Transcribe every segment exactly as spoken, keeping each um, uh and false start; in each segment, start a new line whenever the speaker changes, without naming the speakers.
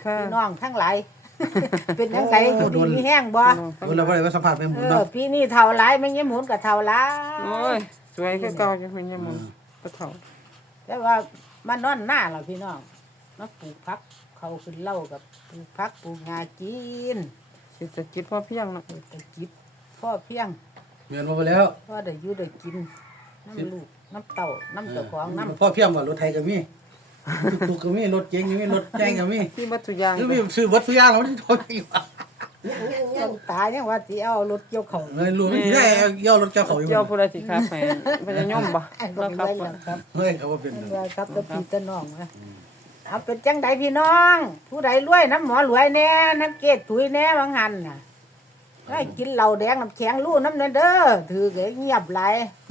พี่น้องทั้งหลายเป็นจังไดอยู่ดีมีแห้งบ่
โดนแล้วบ่ได้มาสัมผัสแม่หมุ
เอน อ
เนาะ
พี่นี่เท่าหลายแม่ยายหมุนก็เท่าหลาย
โอ้ยสวยคือเก่าจังเป็นยังมึงปะเฒ่า
แต่ว่ามานอนหน้าล่ะพี่น้องมาปลูกผักเขาขึ้นเล่ากับปลูกผักปลูกงาจีน
เศรษฐกิจพอเพียงเนาะ
เศรษฐกิจพ่อเพียง
เมียนบ่ไปแล้ว
พ่อได้อยู่ได้กินน้ำลูกน้ำเต่าน้ำเจ้าของน้ำ
พ่อเพียงว่ารถไทยก็มีตุกๆก็มีรถเก๋งก็มีรถแจ้งก็มี
ที่วัตถุกอย่าง
คือมีซื้อวัตถุกอย่างแล้วนี่โทษอีกว่า
ยังตายยังว่าสิเอารถเกี่ยวเขา
เงินรู้ไม่ได้ย่อรถเจ้าเขาอยู่
เจ้าผู้ใดสิครับไปพญายมบ่
ไอ้บ
แล้
อ
ว
ก
ครับ
ไว้แล้วครับ
เฮ้ยเขาว่าเป็น
ว่าครับตะปีตะน้องนะเอาเป็นจังใดพี่น้อง ผู้ใดรวยน้ำหมอรวยแน่น้ำเกศถุยแน่บางหันน่ะให้กินเหล้าแดงน้ำแข็งลู่น้ำเนเด้อถือเกเงียบไหล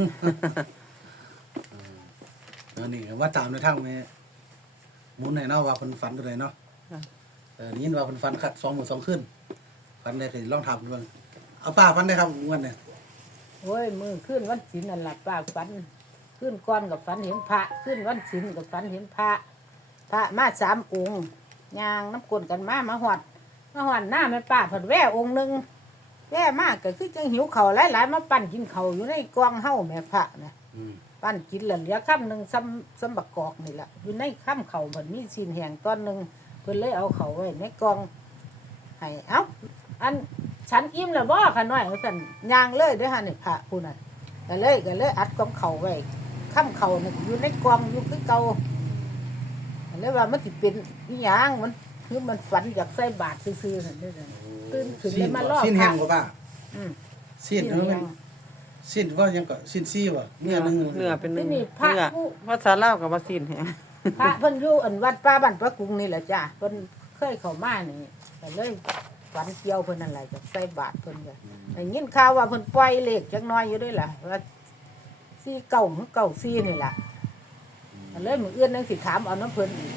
แล้วนี่ว่าตามในทางแม่หมุนให้เนาะว่าเพิ่นฝันตัวใดเนาะเออนี่ว่าเพิ่นฝันคัดสองมื้อสองคืนฝันได้ก็ลองถามเบิ่งเอาป้าฝันได้ครับงวดเนี่ย
โอ้ยมือขึ้นวันศีลนั่นล่ะป้าฝันขึ้นก้อนกับฝันเห็นพระขึ้นวันศีลกับฝันเห็นพระพระมาสามองค์ยางน้ำกลนกันมามาหอดมาหอดหน้าแม่ป้าผัดแว่องค์หนึ่งแว่มากก็คือจังหิวเข่าวหลายๆมาปั่นกินเข่าวอยู่ในกองเฮ้าแม่พระนะ
อืม
ปั้นกินเหลือเหลือค่ำหนึ่งซ้ำซ้ำบักกอกนี่แหละอยู่ในค่ำเขาแบบมีซีนแหงก้อนหนึ่งเพิ่นเลยเอาเขาไว้ในกองให้เอ้าอันฉันอิ่มแล้วบ่ค่ะน้อยว่าซั่นย่างเลยเด้อฮะนี่พระผู้นั้นก็เลยก็เลยอัดกองเขาไว้ค่ำเขานี่อยู่ในกองอยู่คือเก่าก็เลยว่ามันสิเป็นอีหยังมันคือมันฝันอยากใส่บาตรซื่อๆนั่นเด้อนั่นตื่นขึ้นเลยมาล่อ
สิ้น
พ
แห้
ระ
งบ่ป้า
อืม
สิ้นเออมันสิ้นว่ายังก็สิ้นซี่บ่เนื้อหนึง
เนื้อเป็นหนึ่
ที่
ง
นี่พระ
เนื้อ
ผู้
ภาษาลาวกับว่าสิ้นแฮะ
พระเพิ่นอยู่อันวัดป้าบ้านพระกรุงนี่แหละจ้ะเพิ่นเคยเข้ามานี่ก็เลยฝันเกี่ยวเพิ่นนั่นแหละจะใส่บาตรเพิ่นก็ได้ยินข่าวว่าเพิ่นปล่อยเลขจักหน้อยอยู่ด้วยล่ะว่าสี่เก้าหรือเก้าสี่นี่ล่ะก็เลยมื้ออื่นนั่งสิถามเอาน้ำเพิ่นอีก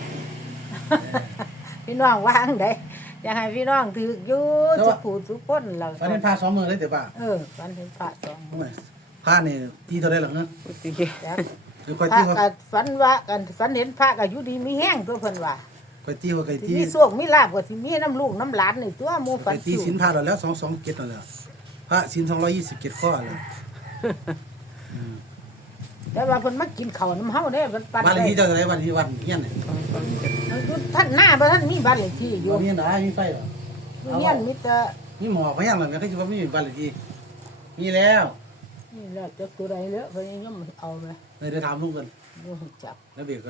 พี่น้องวาจั่งใดอยากให้พี่น้องถืออยู่สุขูสุขคนเรา
ฝันเห็นพาสองมื้อเลยเด้อป้า
เออฝันเห็นพระสอง
โอ้ยพานี่ตีเท่าใดล่ะเนาะ
อุติ
จ้ะ
หรือค่อย
พระ
ตีว่า
ก็ฝันว่ากันฝันเห็นพระก็อยู่ดีมีแห้งตัวเพิ่นว่า
ค่อยตีว่าค่อย
สิ
ตี
มีโชคมีลาภก็สิมีน้ำลูกน้ำหลานนี่ตัวหมู่ฝั
ค่อน ยตี
คิว
ศีลพาเราแล้วสองสองเจ็ดนั่นแหละพระศีลสองร้อยยี่สิบเจ็ดข้อแล้ว
แต่ว่าเพิ่นมากินข้าวน้ำเฮาเด้เพิ่นปั่น
บ้านเลข
ได้
ที่เจ้าอะไรบ้านที่วัดเฮียนเนี่ย
ท่านหน้าบ่ท่านมีบ้านเลขที่อยู่
บ่มีหนามีไฟเหรอ
อยู่เฮียนมีแต่
มีหมอพยังหลังกันที่ว่ามีบ้านเลขที่มีแล้ว
นี่แหละจักตัวใดเลอะเพิ่นยังบ่เอาเลย
เลยเดี๋ยวถามลุงกัน
บ่ฮู้จัก
แล้วเบียกกัน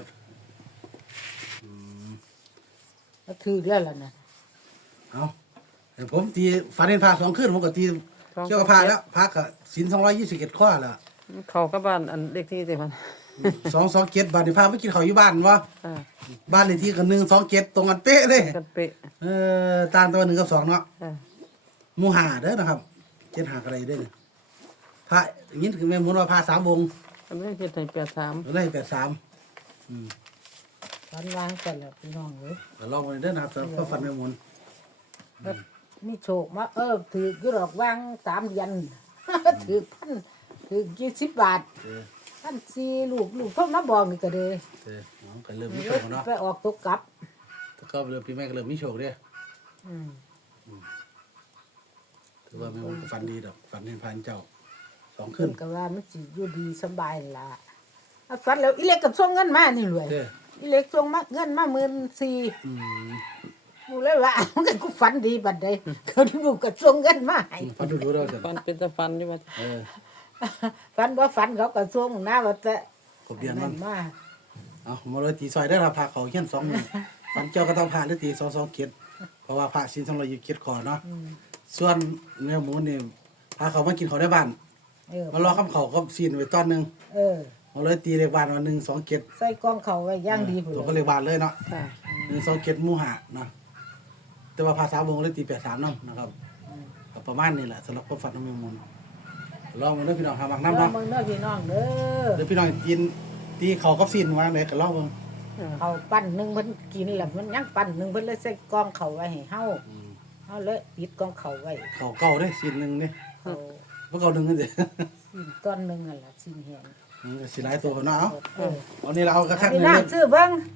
แล้วถือแล้วล่ะนะ
เอาแต่ผมตีฝันเห็นพระสองคืนผมก็ตีเกี่ยวกับพระแล้วพระก็ศีลสองร้อยยี่สิบเจ็ดข้อแล้ว
เขากับบ้านอันเด็กที่สิมัน
สองสองเจ็ดบาทในพระไม่กินข้าวอยู่บ้านวะ
อ่า
บ้านเลขที่กันหนึ่งสองเจ็ดตรงกันเป๊ะเลย
กันเป๊ะ
เออตามตัวหนึ่งกับสองเนาะ
อ่า
หมูหาเด้อนะครับเจ็ดหาอะไรเด้อเนี่ยพระอย่างนี้คือแม่หมุนว่าพระสามวง
อันนี้เฮ็ดให้แปดสาม
เลยแปดสามอืม
ฝันวางแต่ละพี่น้องเอ้ย
ก็ลองไปเด้อนะครับสำหรับพระฝันแม่หมุน
แบบมีโชคมาเออถืออยู่ดอกวางสามเหรียญ ถือพันถือยี่สิบบาท
เออ
พันสี่ลูกลูกโทรมาบอกนี่ก็เด้
เออเอาก็เริ่มมีโชคแล้วเนาะ
ไปออกตกกลับ
แล้วก็เริ่มปีใหม่ก็เริ่มมีโชคเด้อ
อืม
ถือว่าแม่หมุนก็ฝันดีดอกฝันเห็นพระเจ้าสอง
ขึ้
ขึ้
น
น
ก็ว่ามันสิอยู่ดีสบายล่ะเอาฝันแล้วอีเล็กก็ส่งเงินมานี่รวย
เด้อ
อีเล็กส่งมาเงินมาหมื่นสี่
อืม
กูเลยว่า มันกูฝันดีบัดใดเขาลูกก็ส่งเงินมาให้
ฝันดูดูๆเด้อจ้ะ
ฟันเป็นตะฟันอยู่ว่า
เออ
ฝันว่าฝันเขาก็ส่งนะว่าจะ
กบเดียนมัน
มา
เอามาเลยตีซอยได้อครับพระเขาเขียนสองหนึ่งฝันเจ้าก็ต้องผ่านหรือตีสองสองเกียรเพราะว่าพระศีลสองร้อยยี่สิบเจ็ดข้อเนาะ
อืม
ส่วนแม่หมูนี่พาเขามากินเขาได้บ้าน
เออ
มารอคำเขาก็ซีนไว้ตอนหนึ่ง
เออ
มาเลยตีเลขบ้านวันหนึ่งสองเกียร
ใส่กล้องเขาไว้อย่างดีพุ่น
ตัวก็เลขบ้านเลยเนาะ
ค่ะ
หนึ่งสองเกียรหมู่หาเนาะแต่ว่าภาษาวงเลยตีแปดสามน้ำนะครับก็ประมาณนี้แหละสำหรับความฝันของแม่หมูลองมาเด้อพี่น้องหาบาง
น้ำ
น้ำเนาะ
มึงเด้อพี่น้องเด้อ
เดี๋ยวพี่น้องกินตีเขาก็ซีนวางเลยก็ลองเบิ่ง
เขาปั้นหนึงเพิ่นกินแล้วมันยังปั้นหนึงเพิ่นเลยใส่กล้องเขาไว้ให้เฮาเฮาเลยติดกล้องเขาไว้
เขาเก่าเด้อซีนหนึ่งเด้
เขา
เพราะเก่าหนึ่งนั่นเด้
สิ้นต้นหนึงนั่นล่ะสิ้นแหง
อืมก็สิหลายตัวเนาะเอา
เออ
เอานี่เราเอากระคัก
พี่
เลย
น้อง
เด้อ
ซื้อเบิ่ง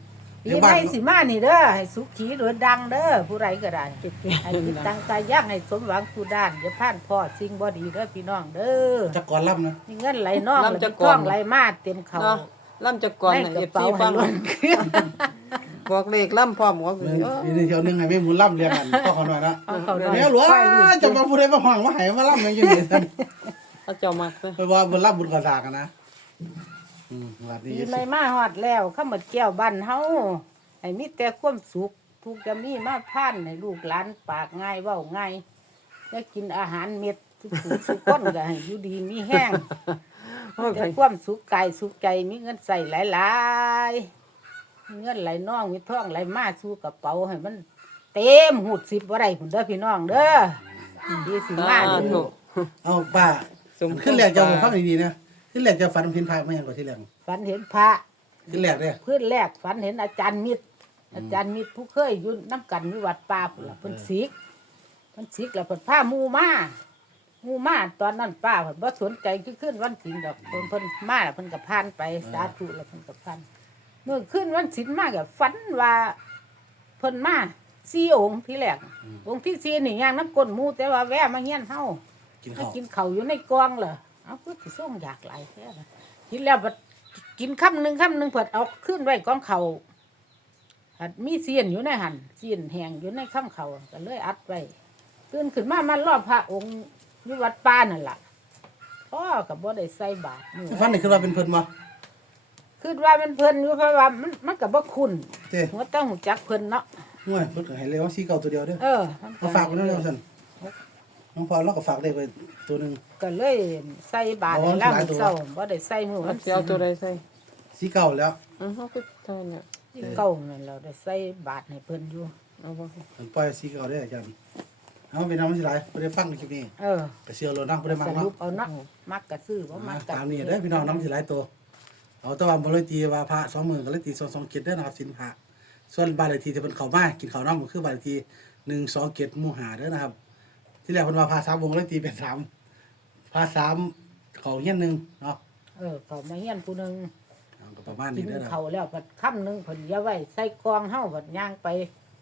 ปีใหม่สิมานี่เด้อให้สุขีโดยดังเด้อผู้ใดก็ได้ให้คิดตั้งใจยากให้สมหวังทุกด้านอย่าพลาดพ่อสิ่งบ่ดีเด้อพี่น้องเด้อ
จักก่อนล่ำนะ
มีเงินไหลนองแล้วมีทองไหลมาเต็มเขา
เนาะล่ำจะก่อนน่ะ
ในก
เอ
ระ
ฟ
เป๋า
ซีฟัง
ให้ล้น
บอกเลขล่ำพร้อมบอก
เออปีนี้เที่ยวหนึงให้แม่หมุนล่ำเรียงกันก็ขอหน่อยนะ
เอาเขาหน่อย
แม่หลวงจะมาพูดได้มาห้องมาให้มาล่ำยังอยู่นี่ท่าน
เขาเจ้ามักเด้อ
ไปว่าบุญล่ำบุญกระดากันนะอืมวัดนี้
ปีใหม่มาฮอดแล้วข้าวหมดแก้วบ้านเฮาให้มีแต่ความสุขทุกจะมีมาผ่านให้ลูกหลานปากง่ายเว้าง่ายได้กินอาหารเม็ดทุกผู้ทุกคนก็ให้อยู่ดีมีแห้ง แต่ความสุขกายสุขใจมีเงินใส่หลายๆมีเงินไหลน่องมีท่องไหลมาสู่กระเป๋าให้มันเต็มหูดสิบอะไรผุนเด้อพี่น้องเด้อดีสิมา
อ่า
เด้
ถู
อก
เอาป้า
สม
ขึ้นแรกจะฟังดีๆนะขึ้นแรกจะฝันเพียนพายมาอย่างกว่าที่แรก
ฝันเห็นพระ
ขึ้นแรกเนี่ย
เพื่อนแรกฝันเห็นอาจารย์มิตร อาจารย์มิตรผู้เคยอยู่น้ำกันอยู่วัดป่าพุ่นล่ะเพิ่นสิกเพิ่นสิกแล้วเพิ่นพาหมู่มาหมู่มาตอนนั้นป้าเพิ่นบ่สนใจคือขึ้นวันศีลดอกเพิ่นเพิ่นมาแล้วเพิ่นก็ผ่านไปสาธุแล้วเพิ่นก็ผ่านเมื่อขึ้นวันศีลมาก็ฝันว่าเพิ่นมาสี่องค์ที่แรกองค์ที่สี่นี่ย่างน้ำก้นหมู่แต่ว่าแวะมาเฮียนเฮา
กิน
ให้
ข้าว
กินข้าวอยู่ในกองเหรอเอาคือสิส่งอยากหลายแท้ล่ะกินแล้วบัดกินคำหนึงคำหนึงเพิ่นเอาขึ้นไว้กองข้าวหัดมีเสียนอยู่ในหันเสียนแห้งอยู่ในคำข้าวก็เลยอัดไว้ตื่นขึ้นมามารอบพระองค์อยู่วัดป่านั่นล่ะพ่อก็บ่ได้ใส่บาตรมื้อ
ฝันนี่คือว่าเป็นเพิ่นบ่
คือว่ามันเพิ่นอยู่เพราะว่ามันมันก็บ่คุ้น
เจ้
หัวต้องหูจักเพิ่นเนาะ
ห่วยเพิ่นก็ให้เลยว่าสีเก่าตัวเดียวเด้อ
เออมัน
เอาฝากไว้นั่นแล้วซั่นน้องพอเราก็ฝากได้ไปตัวหนึง
ก็เลยใส่บาตร
อ๋อ
ให้แล้ว
หลายตัว
เช้าบ่ได้ใส่มื้อ
มั
วัน น
สิเอาตัวใดใส่
สีเก่าแล้ว
อือเฮาก็เท่านั้น
ที่เก่านั่นเราได้ใส่บาตรให้เพิ่นอยู่
เอาบ่
เพิ่นปล่อยสีเก่าได้อาจารย์เอาไปนำมันสิหลายบ่ได้ฟังในคลิปนี้
เออ
ก็เชื่อเลยนะบ่ได้มัก
ส
เนาะ
รุปเอาเนาะมักกะซื้อบ่มักกะ
ตามนี้เด้อพี่น้องน้ำสิหลายตัวเอาแตะวันบ่เลยตีว่าพระสองหมื่นก็เลยตีสองสองเจ็ดเด้อนะครับสินพระส่วนบ้านเลขที่ที่เพิ่นเข้ามากินข้าวนำก็คือบ้านเลขที่หนึ่งสองเจ็ดหมู่ห้าเด้อนะครับ ที่แรกเพิ่นว่าพระสามวงเลยตีเป็นสามพระสามเขาเฮียนหนึงเนาะ
เออเขามาเฮียนผู้หนึง
เอาก็ประมาณ
กิ
นี้
น
เด้อนะ
เขาวแล้วผัดค่ำหนึงเพิ่นอย่าไว้ใส่กองเฮาผัดย่างไป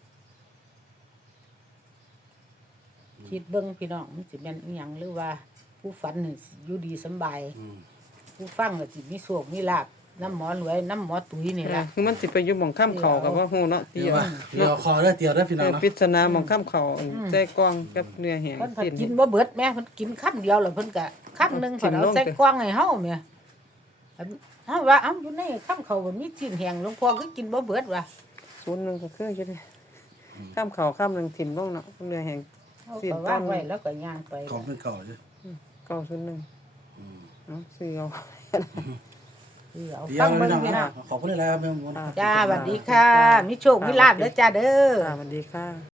คิดเบิ่งพี่น้องมันสิแม่นอีหยังหรือว่า ผู้ฝันนี่สิอยู่ดีสำบาย
อืม
ผู้ฟังก็สิมีโชคมีลาภน้ำหมอรวยน้ำหมอตุ้ยนี่ล่ะ
คือมันสิไปอยู่หม่องข้ามเขากับว่าฮู้เนาะเตี
เดี๋
ย
ยวว่าเดี๋ยวขอเด้อเดี๋ยวเด้อพี่
เอ
น้อง
อ
เนาะ
ปริศนาหม่องข้ามเขาใจกว้างกับเนื้อแห้ง
เพิ่นผัด
สิ้น
กินบ่เบิดแม่เพิ่นกินคำเดียวแล้วเพิ่นก็คำหนึงเพิ่นเอาใส่กองให้เฮาแม่เฮาว่าเอ้าอยู่ในคำเขาบ่มีชิ้นแห้งหลวงพ่อคือกินบ่เบิดว่ะ
ศูนย์หนึงก็คืออยู่เด้ข้ามเขาข้ามหนึงถิ่มลงเนาะเนื้อแห้ง
เอาก็วางไว้แล้วก็ย่างไป
ของเป็นเก่าอยู่
เก้าศูนย์หนึ่ง
อืม
เนาะซื้อเอา
เออเอา
เดี๋ย
ฟั
ว
ง
พี่
เบิ่ง
น้อง
พี่น้อง
ขอบคุณหลายๆครับแม่หมด
อ่า
จ้าสวัสดีค่ะ มีโชคมีลาภเด้อจ้าเด้อ
ค่ะสวัสดีค่ะ